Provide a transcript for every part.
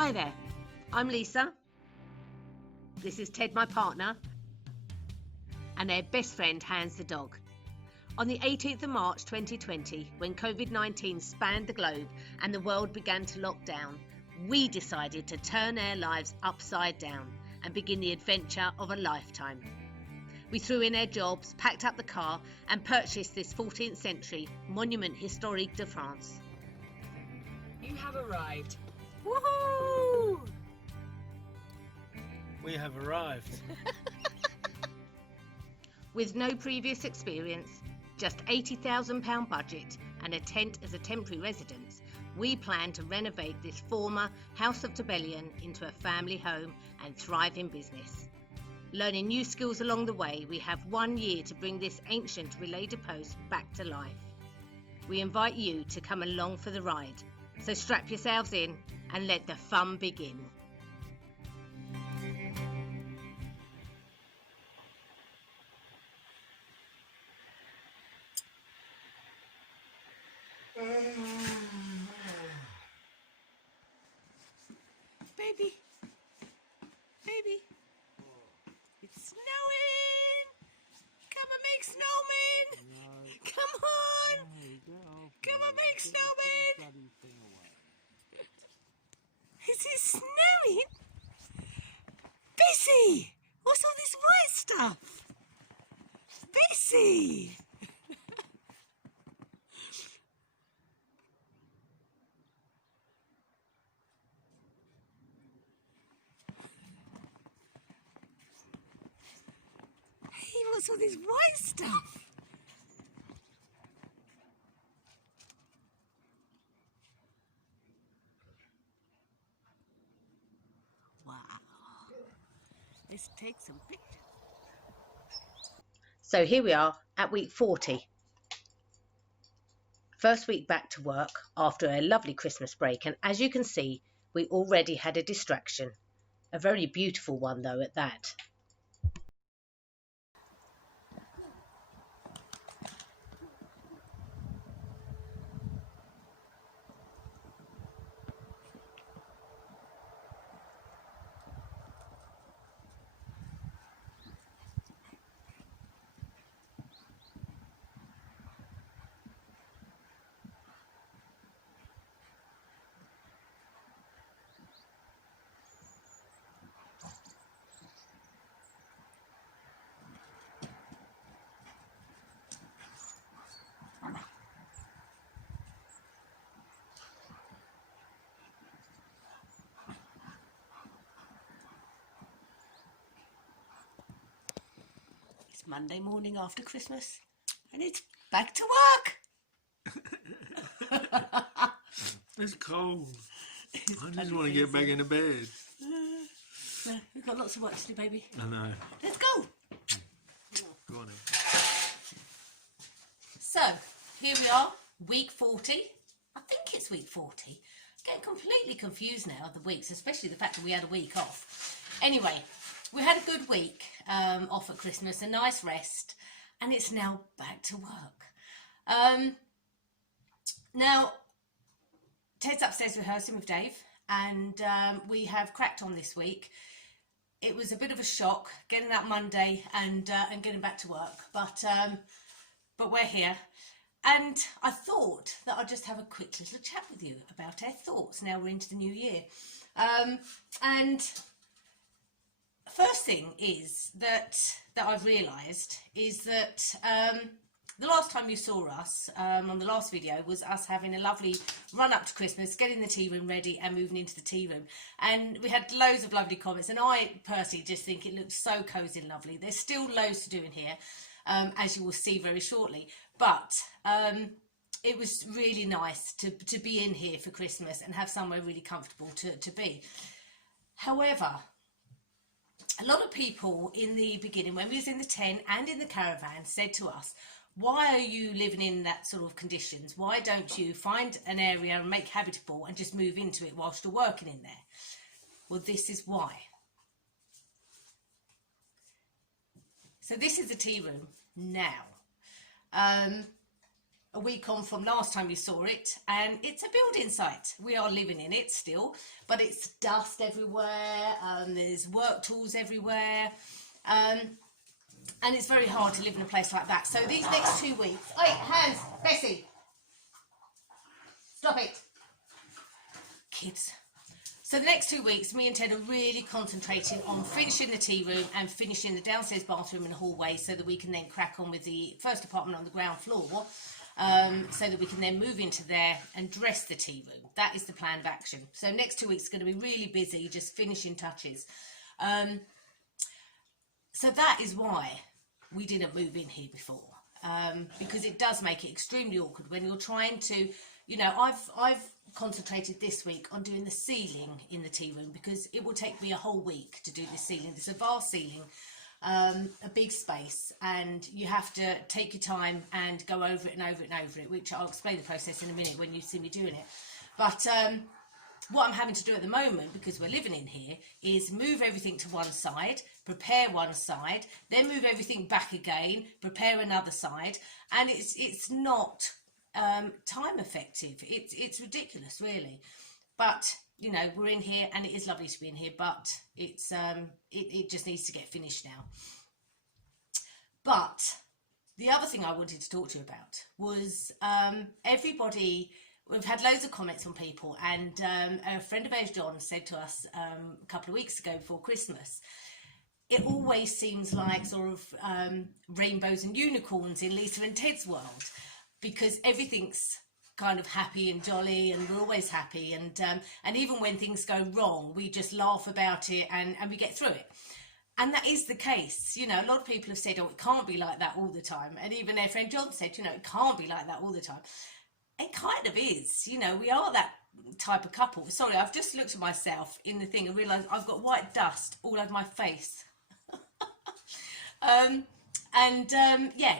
Hi there, I'm Lisa. This is Ted, my partner, and their best friend, Hans the dog. On the 18th of March 2020, when COVID-19 spanned the globe and the world began to lock down, we decided to turn our lives upside down and begin the adventure of a lifetime. We threw in our jobs, packed up the car and purchased this 14th century monument historique de France. You have arrived. Woohoo! We have arrived. With no previous experience, just £80,000 budget and a tent as a temporary residence, we plan to renovate this former House of Rebellion into a family home and thriving business. Learning new skills along the way, we have 1 year to bring this ancient relay de post back to life. We invite you to come along for the ride, so strap yourselves in and let the fun begin. Baby, baby, it's snowing. Come and make snowmen. No. Come on. There you go. Come and make snowmen. Bloody thing away. Is it snowing? Bessie, what's all this white stuff? Bessie. Hey, what's all this white stuff? Wow. Let's take some pictures. So here we are at week 40. First week back to work after a lovely Christmas break, and as you can see, we already had a distraction. A very beautiful one though at that. It's Monday morning after Christmas and it's back to work. It's cold. I just want to get back into bed. We've got lots of work to do, baby. I know. Let's go. Go on then. So, here we are, week 40. I think it's week 40. Getting completely confused now of the weeks, especially the fact that we had a week off. Anyway, we had a good week off at Christmas, a nice rest, and it's now back to work. Now, Ted's upstairs rehearsing with Dave, and we have cracked on this week. It was a bit of a shock getting that Monday and getting back to work, but we're here. And I thought that I'd just have a quick little chat with you about our thoughts now we're into the new year. And first thing is that I've realised is that the last time you saw us on the last video was us having a lovely run up to Christmas, getting the tea room ready and moving into the tea room. And we had loads of lovely comments, and I personally just think it looks so cosy and lovely. There's still loads to do in here, as you will see very shortly. But it was really nice to be in here for Christmas and have somewhere really comfortable to be. However, a lot of people in the beginning, when we was in the tent and in the caravan, said to us, why are you living in that sort of conditions? Why don't you find an area and make habitable and just move into it whilst you're working in there? Well, this is why. So this is the tea room now. a week on from last time you saw it, and it's a building site. We are living in it still, but it's dust everywhere, there's work tools everywhere, and it's very hard to live in a place like that. So these next 2 weeks, hey, hands, Bessie, stop it, kids. So the next 2 weeks, me and Ted are really concentrating on finishing the tea room and finishing the downstairs bathroom and hallway, so that we can then crack on with the first apartment on the ground floor, so that we can then move into there and dress the tea room. That is the plan of action. So next 2 weeks is going to be really busy, just finishing touches. So that is why we didn't move in here before, because it does make it extremely awkward when you're trying to, you know, I've concentrated this week on doing the ceiling in the tea room, because it will take me a whole week to do the ceiling. It's a vast ceiling, a big space, and you have to take your time and go over it and over it and over it, which I'll explain the process in a minute when you see me doing it. But what I'm having to do at the moment, because we're living in here, is move everything to one side, prepare one side, then move everything back again, prepare another side, and it's not time effective. It's ridiculous, really. But you know, we're in here, and it is lovely to be in here, but it's it just needs to get finished now. But the other thing I wanted to talk to you about was everybody. We've had loads of comments from people, and a friend of ours, John, said to us a couple of weeks ago before Christmas, it always seems like sort of rainbows and unicorns in Lisa and Ted's world, because everything's kind of happy and jolly, and we're always happy, and even when things go wrong, we just laugh about it and we get through it. And that is the case. You know, a lot of people have said, oh, it can't be like that all the time. And even their friend John said, you know, it can't be like that all the time. It kind of is. You know, we are that type of couple. Sorry, I've just looked at myself in the thing and realised I've got white dust all over my face. Yeah,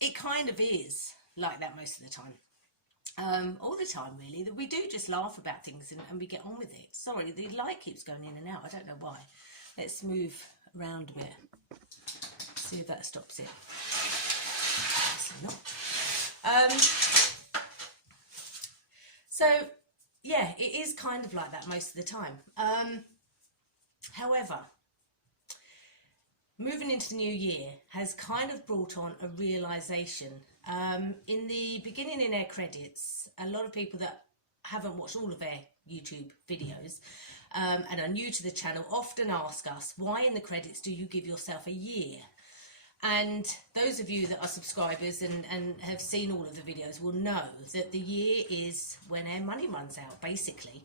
it kind of is like that most of the time. All the time, really, that we do just laugh about things and we get on with it. Sorry, the light keeps going in and out. I don't know why. Let's move around a bit. See if that stops it. Obviously not. So, yeah, it is kind of like that most of the time. However, moving into the new year has kind of brought on a realisation. In the beginning, in our credits, a lot of people that haven't watched all of our YouTube videos and are new to the channel often ask us, why in the credits do you give yourself a year? And those of you that are subscribers and have seen all of the videos will know that the year is when our money runs out, basically.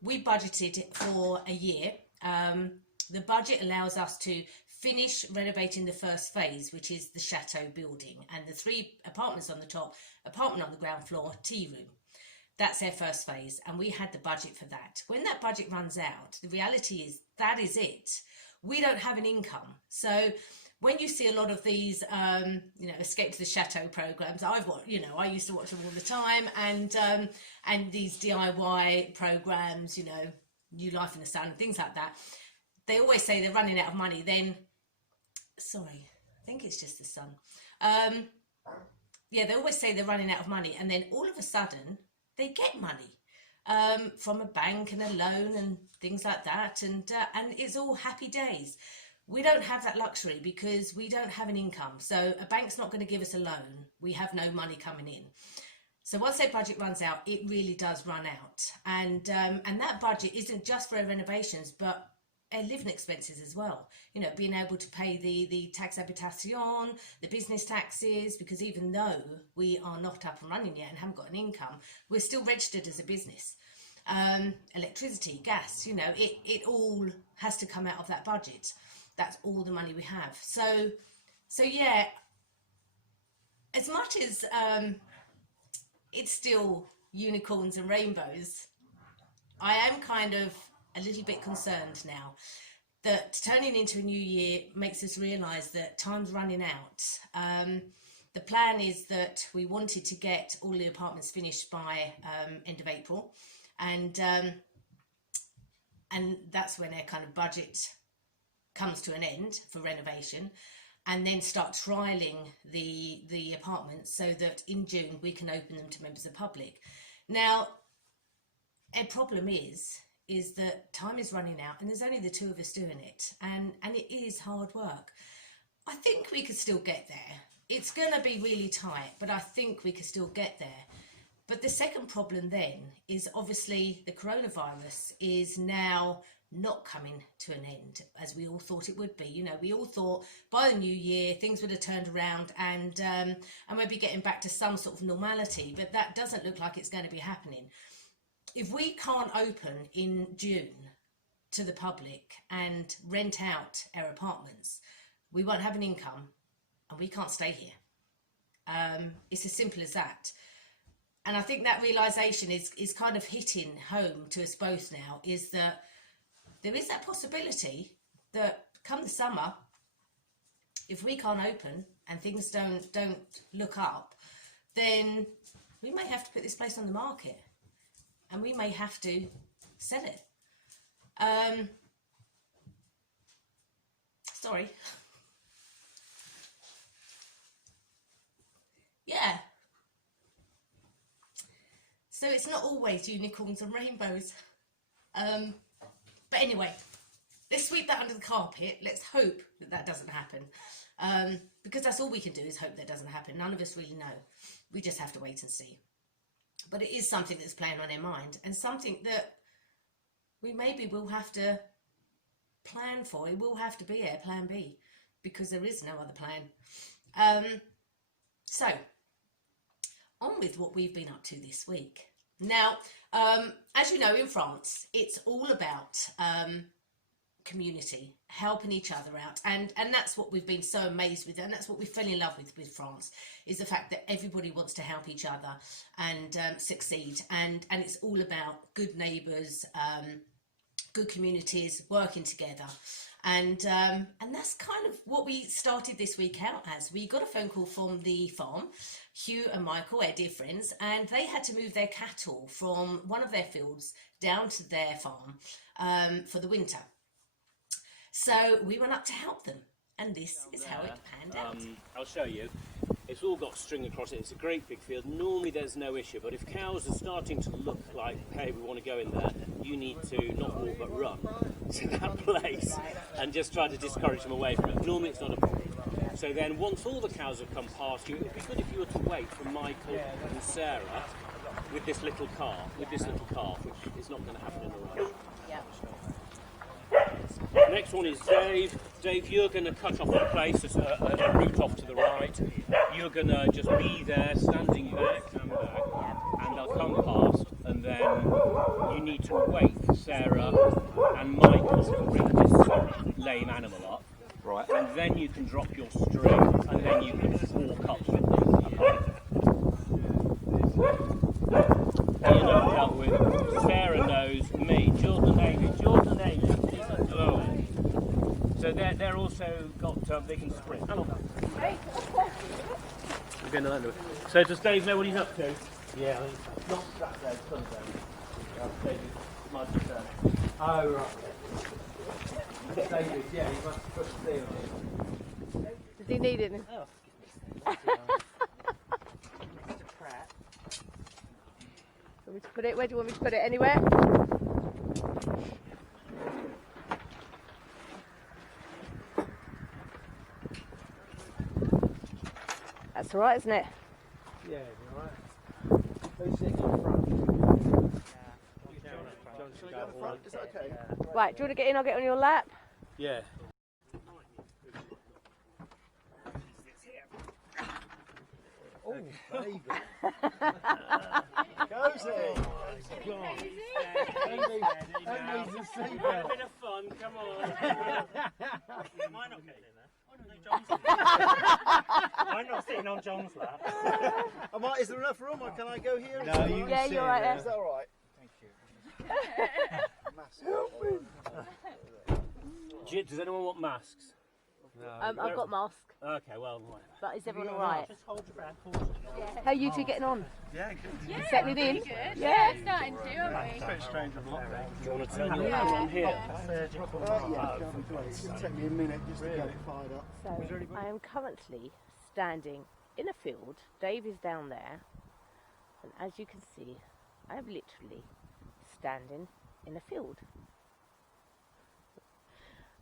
We budgeted for a year. The budget allows us to finish renovating the first phase, which is the Chateau building, and the 3 apartments on the top, apartment on the ground floor, tea room. That's our first phase, and we had the budget for that. When that budget runs out, the reality is that is it. We don't have an income. So when you see a lot of these, you know, Escape to the Chateau programs, I used to watch them all the time, and these DIY programs, you know, New Life in the Sun, things like that. They always say they're running out of money. Then, sorry, I think it's just the sun. Yeah, they always say they're running out of money, and then all of a sudden they get money from a bank and a loan and things like that, and it's all happy days. We don't have that luxury because we don't have an income. So a bank's not going to give us a loan. We have no money coming in. So once their budget runs out, it really does run out. And that budget isn't just for our renovations, but our living expenses as well. You know, being able to pay the tax habitation, the business taxes, because even though we are not up and running yet and haven't got an income, we're still registered as a business. Electricity, gas, you know, it all has to come out of that budget. That's all the money we have. So yeah, as much as it's still unicorns and rainbows, I am kind of a little bit concerned now that turning into a new year makes us realise that time's running out. The plan is that we wanted to get all the apartments finished by end of April, and that's when our kind of budget comes to an end for renovation. and then start trialling the apartments so that in June we can open them to members of the public. Now, a problem is that time is running out and there's only the two of us doing it, and it is hard work. I think we could still get there. It's going to be really tight, but I think we could still get there. But the second problem then is obviously the coronavirus is now not coming to an end as we all thought it would be. You know, we all thought by the new year things would have turned around and we'd be getting back to some sort of normality, but that doesn't look like it's going to be happening. If we can't open in June to the public and rent out our apartments, we won't have an income and we can't stay here. It's as simple as that. And I think that realisation is kind of hitting home to us both now, is that there is that possibility that come the summer, if we can't open and things don't look up, then we may have to put this place on the market and we may have to sell it. Sorry. Yeah. So it's not always unicorns and rainbows. But anyway, let's sweep that under the carpet. Let's hope that that doesn't happen. Because that's all we can do, is hope that doesn't happen. None of us really know. We just have to wait and see. But it is something that's playing on our mind, and something that we maybe will have to plan for. It will have to be our plan B, because there is no other plan. So, on with what we've been up to this week. Now, as you know, in France, it's all about community, helping each other out, and that's what we've been so amazed with, and that's what we fell in love with France, is the fact that everybody wants to help each other and succeed, and it's all about good neighbours, good communities working together. And that's kind of what we started this week out as. We got a phone call from the farm, Hugh and Michael, our dear friends, and they had to move their cattle from one of their fields down to their farm for the winter. So we went up to help them, and this is how it panned out. I'll show you. It's all got string across it. It's a great big field. Normally there's no issue, but if cows are starting to look like, hey, we want to go in there, you need to not walk but run to that place and just try to discourage them away from it. Normally it's not a problem. So then once all the cows have come past you, it'd be good if you were to wait for Michael and Sarah with this little calf, which is not going to happen in a rush. Next one is Dave. Dave, you're going to cut off the place. There's a route off to the right. You're going to just be there, standing there, and they'll come past, and then you need to wait for Sarah and Michael to bring this lame animal up. Right. And then you can drop your string, and then you can walk up with them. You know, dealt with. Sarah knows me. Jordan Amy. Hello. So they're also got, they can sprint. So does Dave know what he's up to? Yeah, I think not that there, sun down. David, oh, right. David, yeah, he must have put the thing on it. Does he need it? Oh. Want me to put it? Where do you want me to put it? Anywhere? That's all right, isn't it? Yeah, alright. Who's sitting in front? John should go in front. Is that okay? Right, do you want to get in? I'll get on your lap. Yeah. Oh, baby. Cozy. Who needs a seatbelt? A bit of fun, come on. Am I not getting in there? I'm not sitting on John's lap. Is there enough room, or can I go here? No, you Yeah, you're right there. Is that all right? Thank you. Does anyone want masks? I've got mask, Okay, well, whatever. but is everyone alright? Just hold your breath. Pause. How are you two getting on? Yeah, good. Settling in? Good. Yeah. Starting to, aren't we? It's a bit strange on lockdown. Do you want to turn your camera on here? It'll take me a minute just to get it fired up. So I am currently standing in a field. Dave is down there, and as you can see, I am literally standing in a field.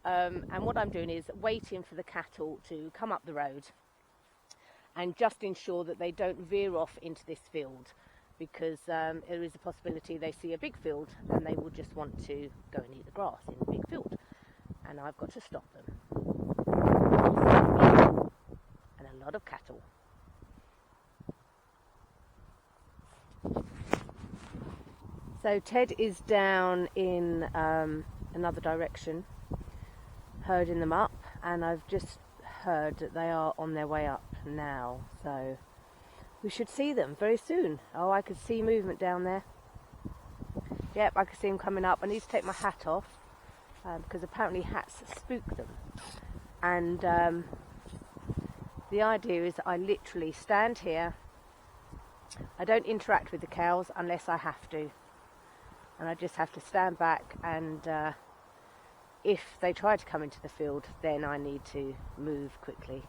And what I'm doing is waiting for the cattle to come up the road and just ensure that they don't veer off into this field, because there is a possibility they see a big field and they will just want to go and eat the grass in the big field, and I've got to stop them. And a lot of cattle. So Ted is down in another direction, herding them up, and I've just heard that they are on their way up now, so we should see them very soon. Oh, I could see movement down there. Yep, I can see them coming up. I need to take my hat off because apparently hats spook them, and the idea is that I literally stand here. I don't interact with the cows unless I have to, and I just have to stand back, and if they try to come into the field, then I need to move quickly.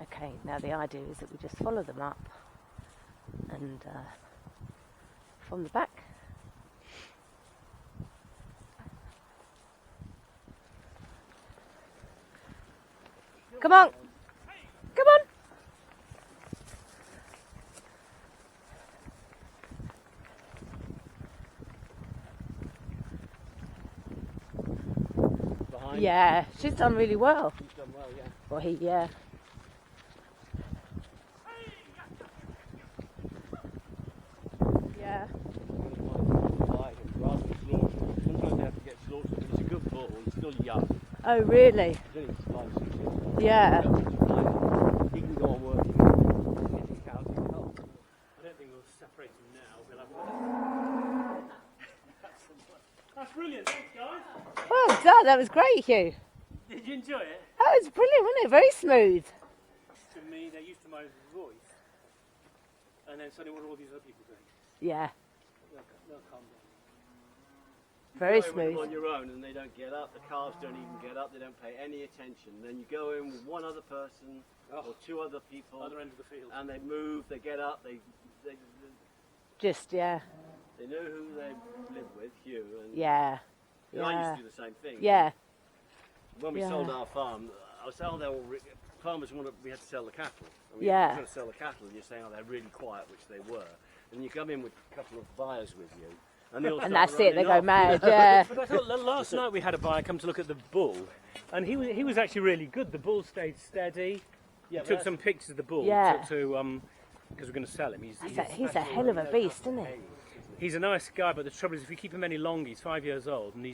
Okay, now the idea is that we just follow them up and from the back. Come on! Come on! Behind? Yeah, she's done really well. He's done well, yeah. Well, yeah. Yeah. Rather than slaughtered. Sometimes they have to get slaughtered, but it's a good bull. He's still young. Oh, really? He's only 5, 6 years old. Yeah. He can go on working. Getting cows can help. I don't think we'll separate them now. We'll have That's brilliant. Thanks, guys. Well done, that was great, Hugh. Did you enjoy it? That was brilliant, wasn't it? Very smooth. To me, they're used to my voice. And then suddenly what are all these other people doing? Yeah, They'll calm down. very go in with them smooth. on your own and they don't get up. The calves don't even get up. They don't pay any attention. Then you go in with one other person or 2 other people, Other end of the field. and they move. They get up. They Just, yeah, they know who they live with, Hugh. And yeah, and I used yeah, to do the same thing. yeah, When we Yeah. sold our farm, I was saying, farmers wanted, we had to sell the cattle. And we Yeah. were going to sell the cattle, and you're saying, oh, they're really quiet, which they were. And you come in with a couple of buyers with you, and they all and start that's it, they running go off. mad, yeah. But I thought last night we had a buyer come to look at the bull, and he was actually really good. The bull stayed steady. Yeah, Took some pictures of the bull Yeah. to because we're going to sell him. He's a hell of a beast, isn't he? He's a nice guy, but the trouble is if we keep him any longer, he's 5 years old, and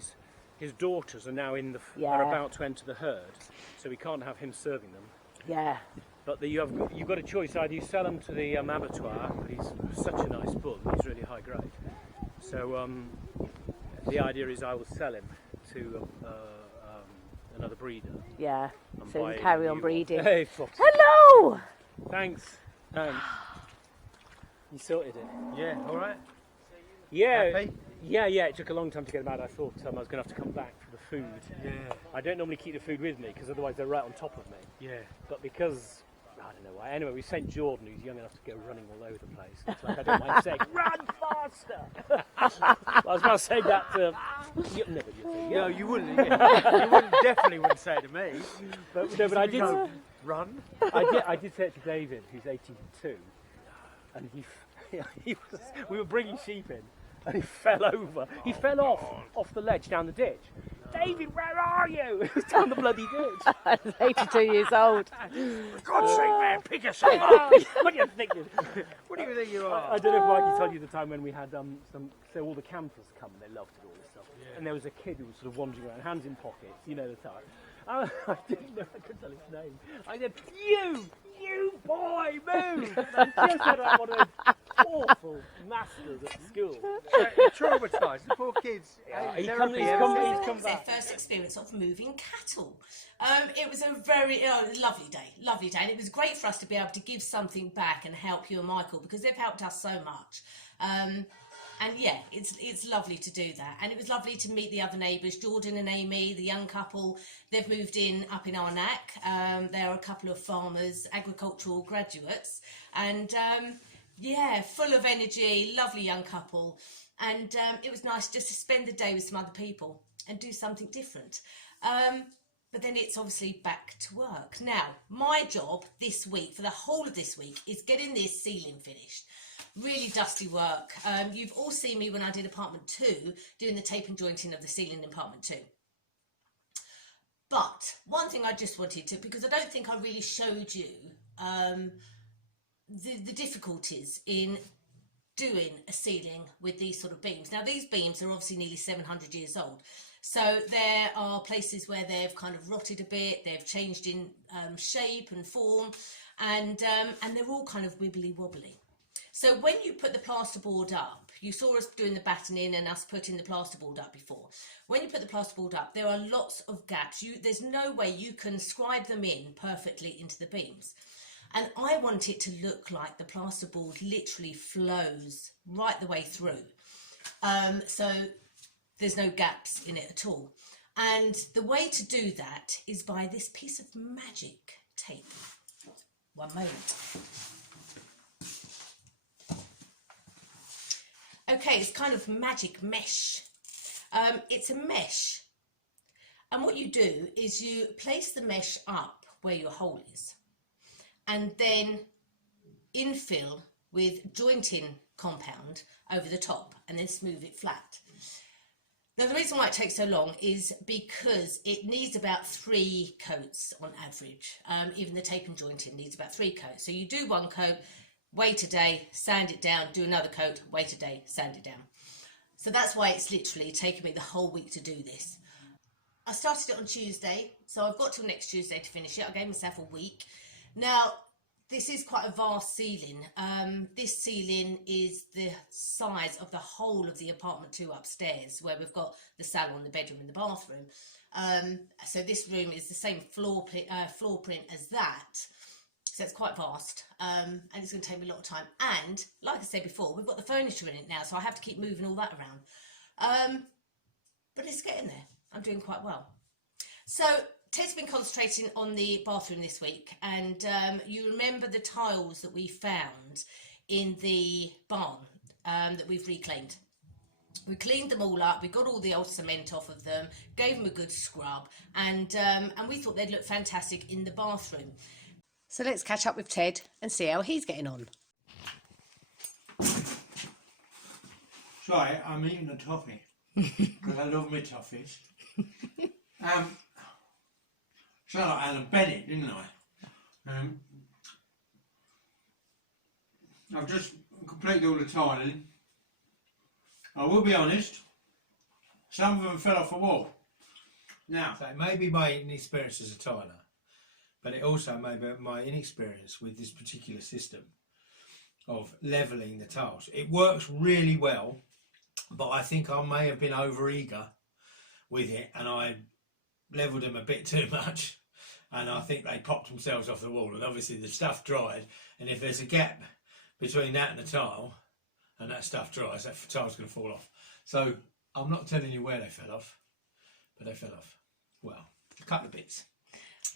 his daughters are now Yeah. are about to enter the herd, so we can't have him serving them. Yeah, But you've got a choice: either you sell him to the abattoir, but he's such a nice bull, he's really high grade. So the idea is I will sell him to another breeder. yeah. and So buy you a carry new on one. breeding. Hey, Fox. Hello! Thanks. You sorted it. Yeah, all right. Yeah. Happy? Yeah, it took a long time to get them out. I thought I was going to have to come back for the food. Yeah. I don't normally keep the food with me because otherwise they're right on top of me. Yeah. But because, I don't know why. Anyway, we sent Jordan, who's young enough to go running all over the place. It's like, I don't mind saying, run faster! I was about to say that to... Never you think. No, you wouldn't. You wouldn't. Definitely wouldn't say it to me. But I did... Go, run. I did say it to David, who's 82, and we were bringing sheep in, and he fell over. He fell off the ledge down the ditch. David, where are you? He was down the bloody ditch. 82 years old. For God's sake, man, pick us up. What do you think? What do you think you are? I don't know if Mikey told you the time when we had so all the campers come and they loved it, all this stuff. Yeah. And there was a kid who was sort of wandering around, hands in pockets, you know the type. I didn't know I could tell his name. I said, you boy, move! And I just had like one of those awful masters at school. Traumatised. The poor kids. He's Therapy, come everything. It was their back. first experience of moving cattle. It was a very lovely day, and it was great for us to be able to give something back and help you and Michael, because they've helped us so much. And yeah, it's lovely to do that, and it was lovely to meet the other neighbours, Jordan and Amy, the young couple. They've moved in up in Arnack. They are a couple of farmers, agricultural graduates, and yeah, full of energy, lovely young couple. And it was nice just to spend the day with some other people and do something different. But then it's obviously back to work. Now, my job this week, for the whole of this week, is getting this ceiling finished. Really dusty work. You've all seen me when I did apartment 2, doing the tape and jointing of the ceiling in apartment 2. But one thing I just wanted to, because I don't think I really showed you the difficulties in doing a ceiling with these sort of beams. Now, these beams are obviously nearly 700 years old. So there are places where they've kind of rotted a bit, they've changed in shape and form, and they're all kind of wibbly wobbly. So when you put the plasterboard up, you saw us doing the battening and us putting the plasterboard up before. When you put the plasterboard up, there are lots of gaps. There's no way you can scribe them in perfectly into the beams. And I want it to look like the plasterboard literally flows right the way through. So there's no gaps in it at all. And the way to do that is by this piece of magic tape. One moment. Okay, it's kind of magic mesh. It's a mesh. And what you do is you place the mesh up where your hole is, and then infill with jointing compound over the top, and then smooth it flat. Now, the reason why it takes so long is because it needs about 3 coats on average. Even the tape and jointing needs about 3 coats. So you do 1 coat, wait a day, sand it down, do another coat, wait a day, sand it down. So that's why it's literally taken me the whole week to do this. I started it on Tuesday, so I've got till next Tuesday to finish it. I gave myself a week. Now, this is quite a vast ceiling. This ceiling is the size of the whole of the apartment 2 upstairs, where we've got the salon, the bedroom and the bathroom. So this room is the same floor print as that. So it's quite vast, and it's going to take me a lot of time. And like I said before, we've got the furniture in it now, so I have to keep moving all that around. But it's getting there. I'm doing quite well. So Ted's been concentrating on the bathroom this week, and you remember the tiles that we found in the barn that we've reclaimed. We cleaned them all up, we got all the old cement off of them, gave them a good scrub, and we thought they'd look fantastic in the bathroom. So let's catch up with Ted and see how he's getting on. Sorry, I'm eating a toffee because I love my toffees. Sound like Alan Bennett, didn't I? I've just completed all the tiling. I will be honest, some of them fell off the wall. Now, So it may be my inexperience as a tiler, but it also may be my inexperience with this particular system of levelling the tiles. It works really well, but I think I may have been over eager with it and I levelled them a bit too much, and I think they popped themselves off the wall, and obviously the stuff dried, and if there's a gap between that and the tile and that stuff dries, that tile's going to fall off. So I'm not telling you where they fell off, but they fell off. Well, a couple of bits.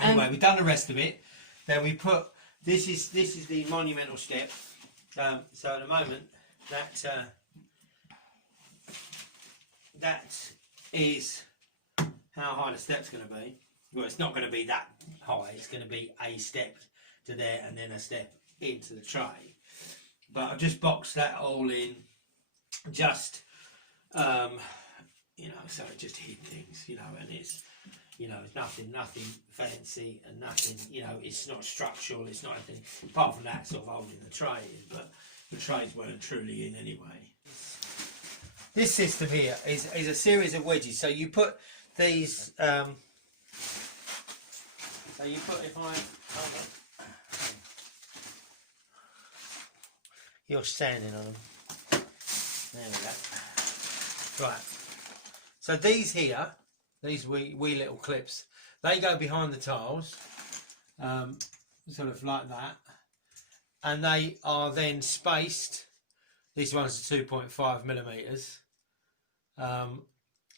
Anyway, we've done the rest of it. Then we put this is the monumental step. So at the moment that is how high the step's going to be. Well, it's not going to be that high. It's going to be a step to there and then a step into the tray. But I've just boxed that all in, just you know, so it just hid things, you know, and it's, you know, it's nothing fancy and nothing, you know, it's not structural, it's not anything apart from that sort of holding the tray in, but the trays weren't truly in anyway. This system here is a series of wedges. So you put these. So you put You're standing on them. There we go. Right. So these here, these wee little clips, they go behind the tiles, sort of like that, and they are then spaced. These ones are 2.5 millimeters. And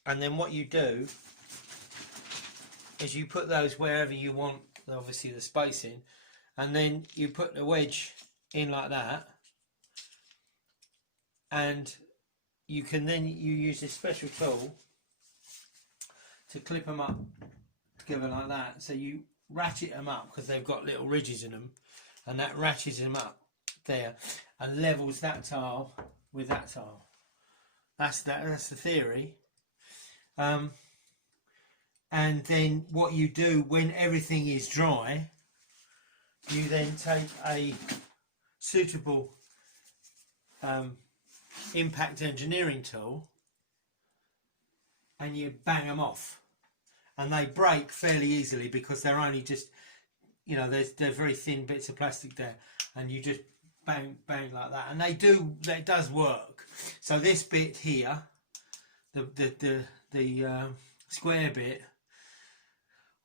then what you do is you put those wherever you want, obviously the spacing, and then you put the wedge in like that, and you can then use this special tool to clip them up together like that. So you ratchet them up because they've got little ridges in them, and that ratchets them up there and levels that tile with that tile. That's the theory. And then what you do when everything is dry, you then take a suitable impact engineering tool and you bang them off, and they break fairly easily because they're only just, you know, they're very thin bits of plastic there, and you just bang like that, and that does work. So this bit here, the square bit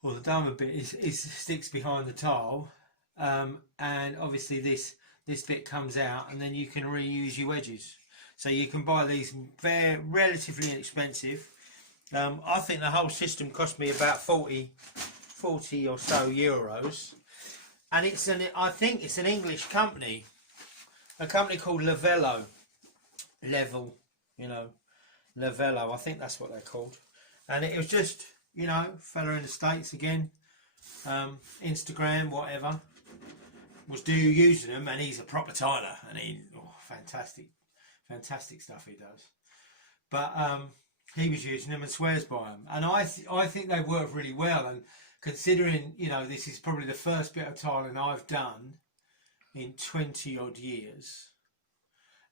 or the diamond bit is sticks behind the tile, and obviously this bit comes out, and then you can reuse your wedges. So you can buy these very relatively inexpensive. I think the whole system cost me about 40 or so euros, and I think it's an English company, a company called Lavello, Lavello, I think that's what they're called. And it was just, you know, fella in the States again, Instagram, whatever, was using them, and he's a proper tiler, and fantastic stuff he does. But he was using them and swears by them, and I think they work really well. And considering, you know, this is probably the first bit of tiling I've done in 20 odd years,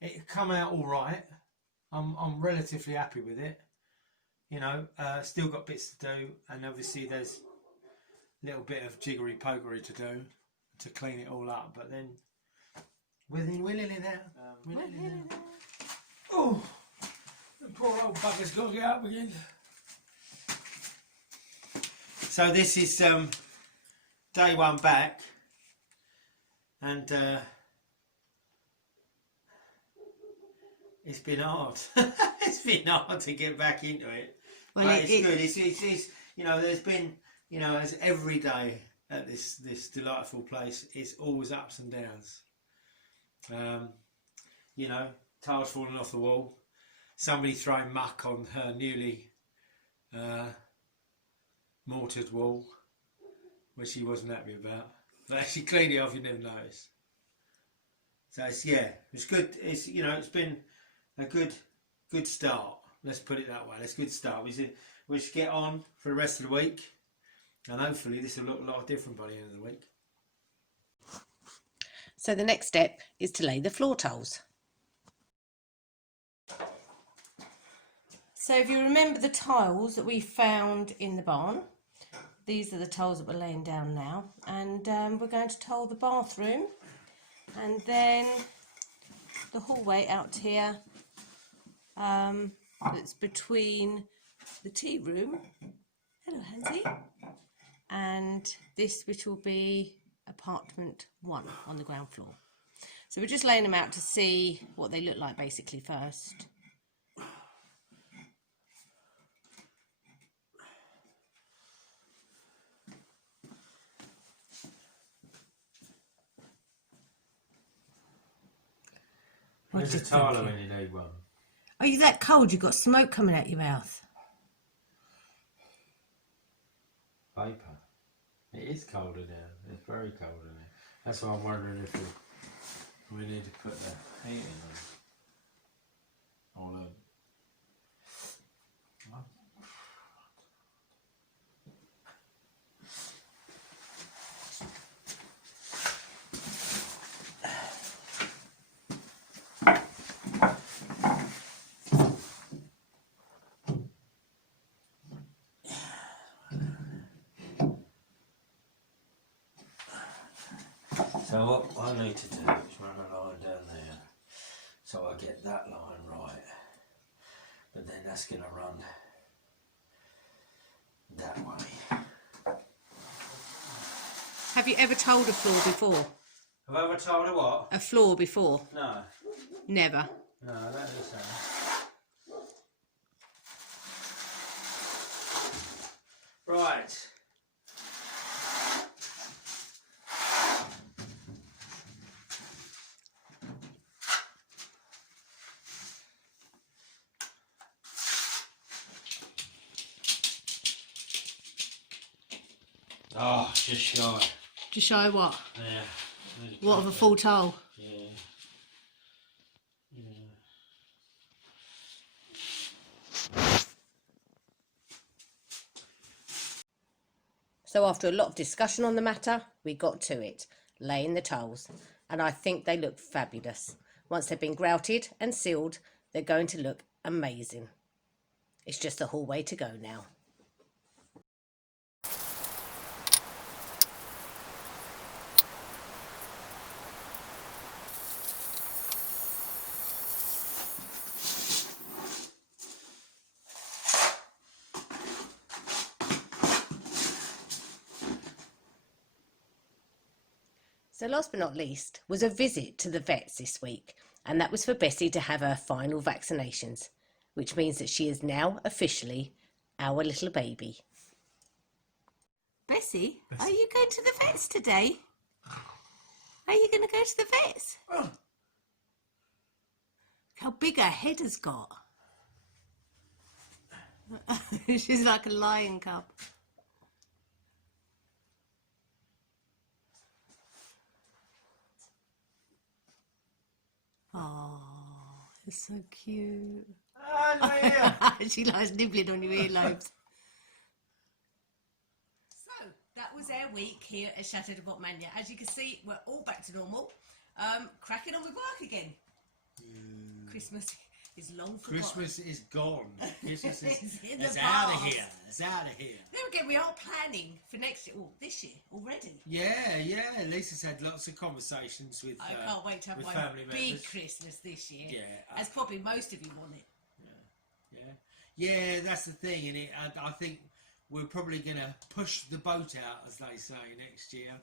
it come out all right. I'm relatively happy with it. You know, still got bits to do, and obviously there's a little bit of jiggery pokery to do to clean it all up. But then we're nearly there. Oh, the poor old bugger's got to get up again. So this is day one back, and it's been hard. It's been hard to get back into it. Well, but it's good. It's you know, there's been, you know, as every day at this delightful place, it's always ups and downs. You know, tiles falling off the wall, somebody throwing muck on her newly mortared wall, which she wasn't happy about. But as she cleaned it off, you never notice. So it's good. It's, you know, it's been a good start. Let's put it that way. It's a good start. We should get on for the rest of the week, and hopefully this will look a lot different by the end of the week. So the next step is to lay the floor tiles. So if you remember the tiles that we found in the barn, these are the tiles that we're laying down now, and we're going to tile the bathroom, and then the hallway out here that's between the tea room, hello Hansie, and this, which will be apartment 1 on the ground floor. So we're just laying them out to see what they look like basically first. What There's a you tiler thinking? when you need one. Are you that cold? You've got smoke coming out your mouth. Paper. It is cold in here. It's very cold in here. That's why I'm wondering if we need to put the heating on. All So what I need to do is run a line down there so I get that line right. But then that's going to run that way. Have you ever told a floor before? Have I ever told her what? A floor before? No. Never. No, that is so. Right. Oh, just shy. Just show what? Yeah. What of a full towel? Yeah. So after a lot of discussion on the matter, we got to it, laying the tiles, and I think they look fabulous. Once they've been grouted and sealed, they're going to look amazing. It's just the hallway to go now. So last but not least was a visit to the vets this week, and that was for Bessie to have her final vaccinations, which means that she is now officially our little baby. Bessie, are you going to the vets today? Are you going to go to the vets? Oh. How big her head has got. She's like a lion cub. Oh, it's so cute. She likes nibbling on your earlobes. So, that was our week here at Chateau de Montmagner. As you can see, we're all back to normal. Cracking on with work again. Christmas is long forgotten. Christmas is gone. Christmas It's is out of here. It's out of here. Then again, we are planning for next year, this year already. Yeah. Lisa's had lots of conversations with I can't wait to have with my family big members. Christmas this year. Yeah. As probably most of you want it. Yeah, that's the thing, and I think we're probably going to push the boat out, as they say, next year.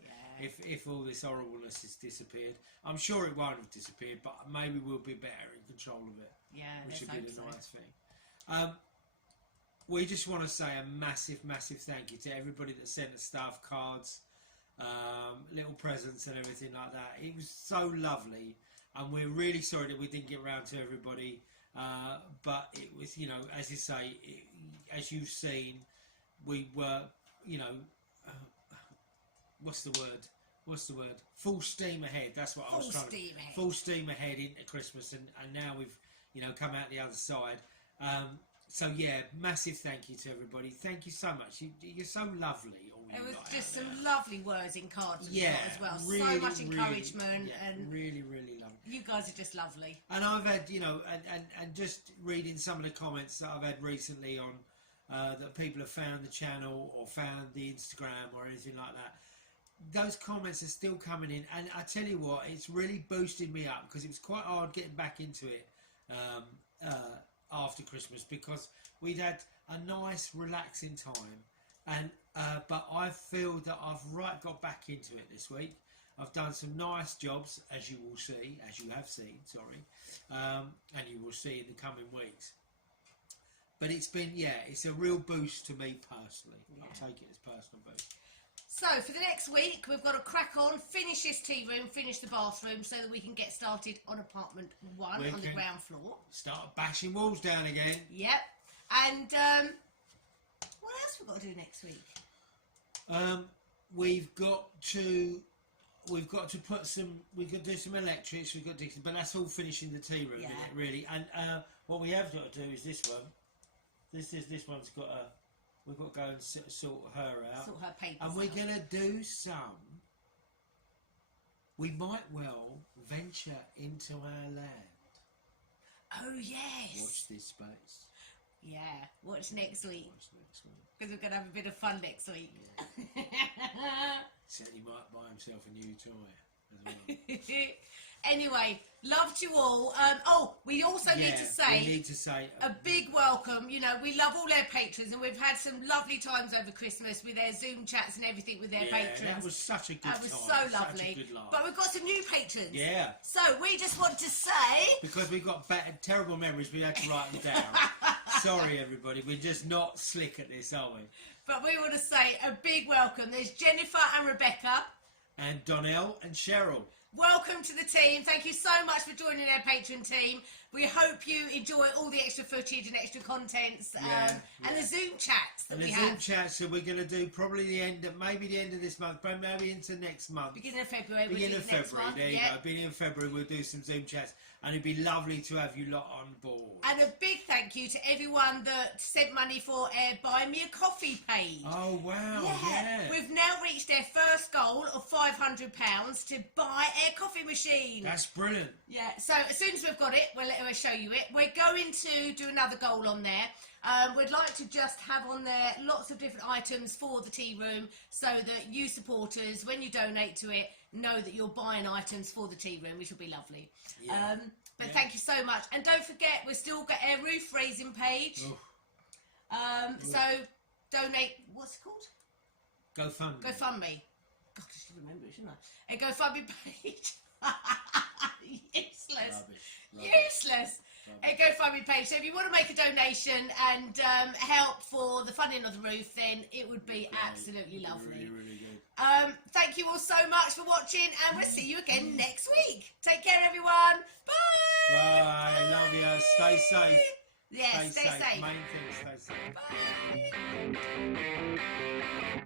Yeah. If all this horribleness has disappeared. I'm sure it won't have disappeared, but maybe we'll be better in control of it. Yeah, which let's would be hope the so. nice thing. We just want to say a massive thank you to everybody that sent us stuff, cards, little presents and everything like that. It was so lovely, and we're really sorry that we didn't get around to everybody. But it was, as you say, as you've seen, we were, what's the word? Full steam ahead. That's what I was trying to. Full steam ahead into Christmas, and now we've, come out the other side. So yeah, massive thank you to everybody. Thank you so much. You're so lovely. It was just some lovely words in cards we Yeah, got as well. really, So much encouragement, and really lovely. you guys are just lovely. And I've had, and just reading some of the comments that I've had recently on that people have found the channel or found the Instagram or anything like that. Those comments are still coming in, and I tell you what, it's really boosted me up, because it was quite hard getting back into it after Christmas, because we'd had a nice relaxing time, and but I feel that I've got back into it this week. I've done some nice jobs, as you have seen, and you will see in the coming weeks. But it's been, it's a real boost to me personally. Yeah. I'll take it as personal boost. So for the next week, we've got to crack on, finish this tea room, finish the bathroom, so that we can get started on apartment 1 We on the can- ground floor. Start bashing walls down again. Yep. And what else we've got to do next week? We've got to put some. We've got to do some electrics. We've got to do some, but that's all finishing the tea room, Yeah. isn't it? Really. And what we have got to do is this one. This one's got a. We've got to go and sort her out. Sort her papers And we're out. gonna do some. We might well venture into our land. Oh, yes. Watch this space. Yeah, watch next week. Watch next one. Because we're going to have a bit of fun next week. Said he might buy himself a new toy as well. Anyway, love to you all. We also need to say we need to say a big welcome. You know, we love all our patrons, and we've had some lovely times over Christmas with their Zoom chats and everything with their patrons. That was such a good time. That was so lovely. Such a good laugh. But we've got some new patrons. Yeah. So we just want to say, Because we've got terrible memories, we had to write them down. Sorry, everybody. We're just not slick at this, are we? but we want to say a big welcome. There's Jennifer and Rebecca. And Donnell and Cheryl. Welcome to the team. Thank you so much for joining our patron team. We hope you enjoy all the extra footage and extra contents and the Zoom chats that And we the have. Zoom chat, so we're going to do probably maybe the end of this month, but maybe into next month. Beginning of February. Beginning of which is next February, month, there you yeah. go. Beginning of February, we'll do some Zoom chats, and it'd be lovely to have you lot on board. And a big thank you to everyone that sent money for our Buy Me a Coffee page. Oh, wow, yeah. We've now reached our first goal of £500 to buy our coffee machine. That's brilliant. Yeah, so as soon as we've got it, we'll show you it. We're going to do another goal on there. We'd like to just have on there lots of different items for the tea room so that you supporters, when you donate to it, know that you're buying items for the tea room, which will be lovely. Yeah. Thank you so much. And don't forget, we've still got our roof raising page. So donate, what's it called? GoFundMe. GoFundMe. God, I should remember it, shouldn't I? A GoFundMe page. Useless. Rubbish. Useless. A GoFundMe page. So if you want to make a donation and help for the funding of the roof, then it would be absolutely lovely. Really, really good. Thank you all so much for watching, and we'll see you again next week. Take care, everyone. Bye. Bye. Love you. Stay safe. Yeah, stay safe. Main thing, stay safe. Bye.